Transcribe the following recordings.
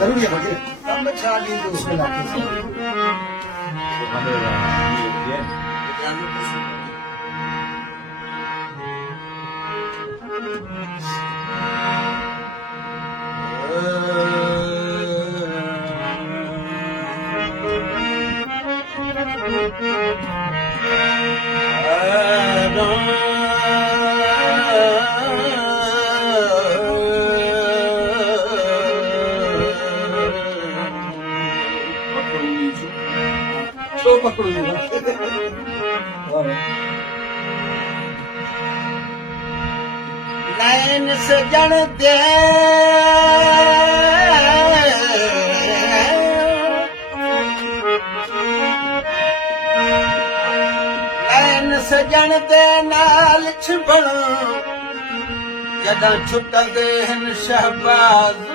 जरूरी है फकीर कम छाड़ी तो उसमें लाके पकड़ो नैन सजण दे नैन सजण दे नाल छिबण जॾां छुटंदे हिन शहबाज़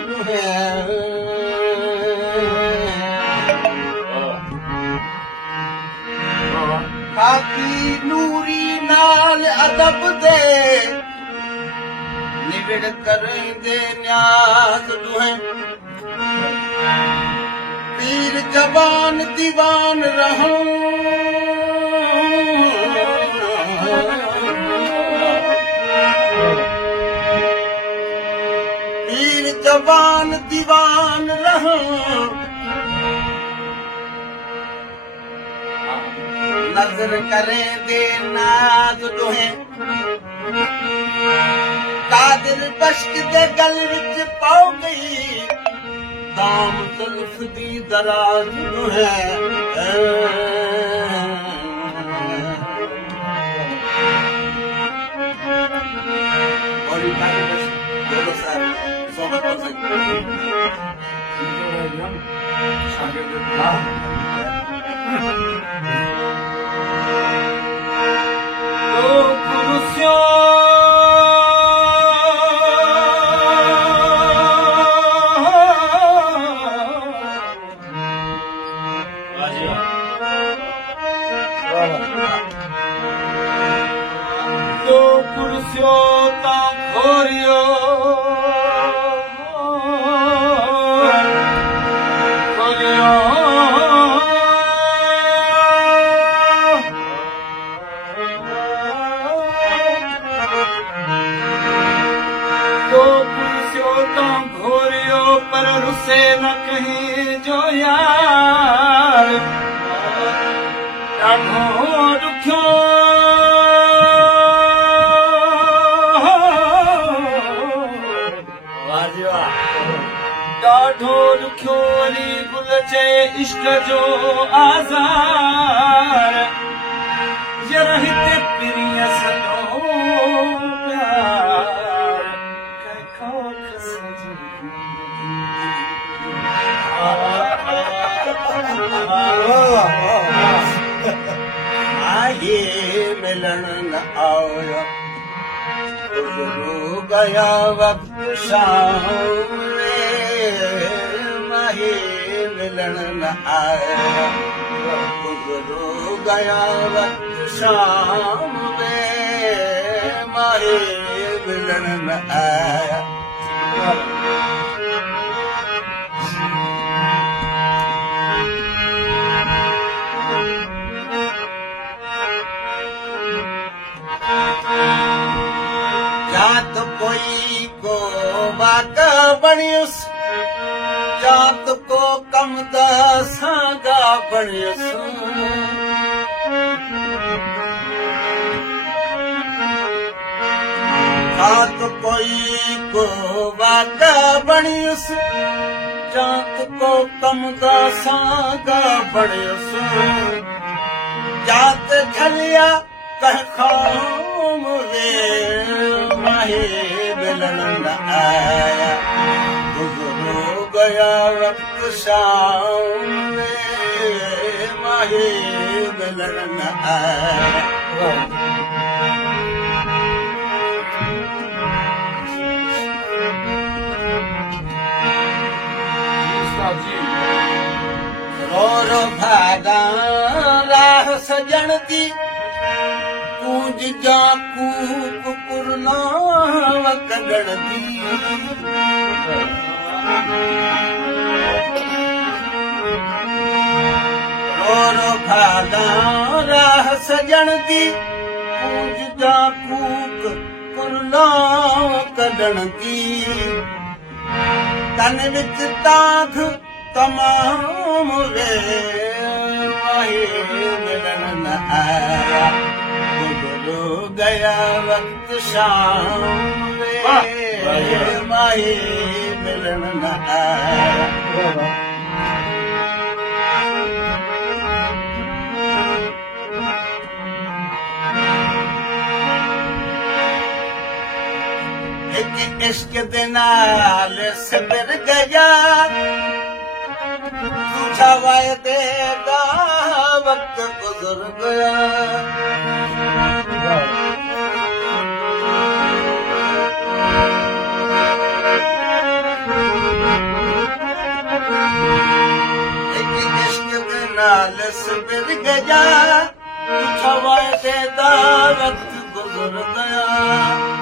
खाकी नूरी नाल अदब दे निविड़ करेंदे न्याज दुहें पीर जवान दीवान रहूं पीर जवान दीवान रहूं नजर करें दे नाज दुहें कादिर बश्क दे गल विच पाओ गई दाम जुल्फ दी दराज दुहें और बोलो सर स्वागत हो पर रुसे न कहीं जो यार ॾाढो ॾुखियो ॾाढो ॾुखियो वरी गुल चए इश्क जो आज़ार जर हिते पिरीअ सॼो प्यार कंहिंखां आए मिलन न आया गुज़रो गया वक्त शाम माहे मिलन न आया गुज़रो गया वक्त शाम माहे मिलन न आया जात कोई को वाका बणियुस जात को कम दा सागा बणियुस जात कोई को वाका बणियुस जात को कम दा सागा बणियुस जात खलिया कह खाम वे माहे मिलन न आया गुज़रो गया वक्त शाम माहे मिलन न आया रो रो भागा राह सजण दी कूंज जा कूक कुरनाव कढण दी ਸਜਣ ਦੀ ਕੂੰਜ ਜਾਂ ਕੂਕ ਕੁਰਲਾ ਕੱਢਣ ਦੀ ਤਨ ਵਿੱਚ ਤਾਖ ਤਮਾਮ ਵੇ ਵਾਹੇ ਮਿਲਣ ਨ ਆਇਆ ਗੁਜ਼ਰ ਗਿਆ ਵਕਤ ਸ਼ਾਮ ਵੇ ਵਾਹੇ ਮਿਲਣ ਨ ਆਇਆ ਇੱਕ ਇਸ਼ਕ ਦੇ ਨਾਲ ਸਿਮਰ ਗਿਆ ਦੂਜਾ ਵਾਅਦੇ ਦਾ ਵਕਤ ਗੁਜ਼ਰ ਗਿਆ ਇੱਕ ਇਸ਼ਕ ਦੇ ਨਾਲ ਸਿਮਰ ਗਿਆ ਦੂਜਾ ਵਾਅਦੇ ਦਾ ਵਕਤ ਗੁਜ਼ਰ ਗਿਆ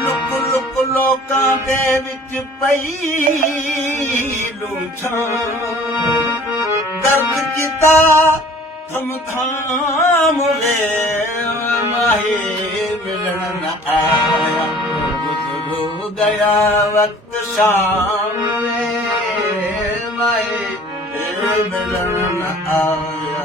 ਲੁਕ ਲੁਕ ਲੋਕਾਂ ਦੇ ਵਿੱਚ ਪਈ ਲੂਛਾਂ ਦਰਦ ਕੀਤਾ ਥਮ ਥਾਮ ਵੇ ਮਾਹੀ ਮਿਲਣ ਨ ਆਇਆ ਗੁਜ਼ਰ ਗਿਆ ਵਕਤ ਸ਼ਾਮ ਵੇ ਮਾਹੀ ਮਿਲਣ ਨ ਆਇਆ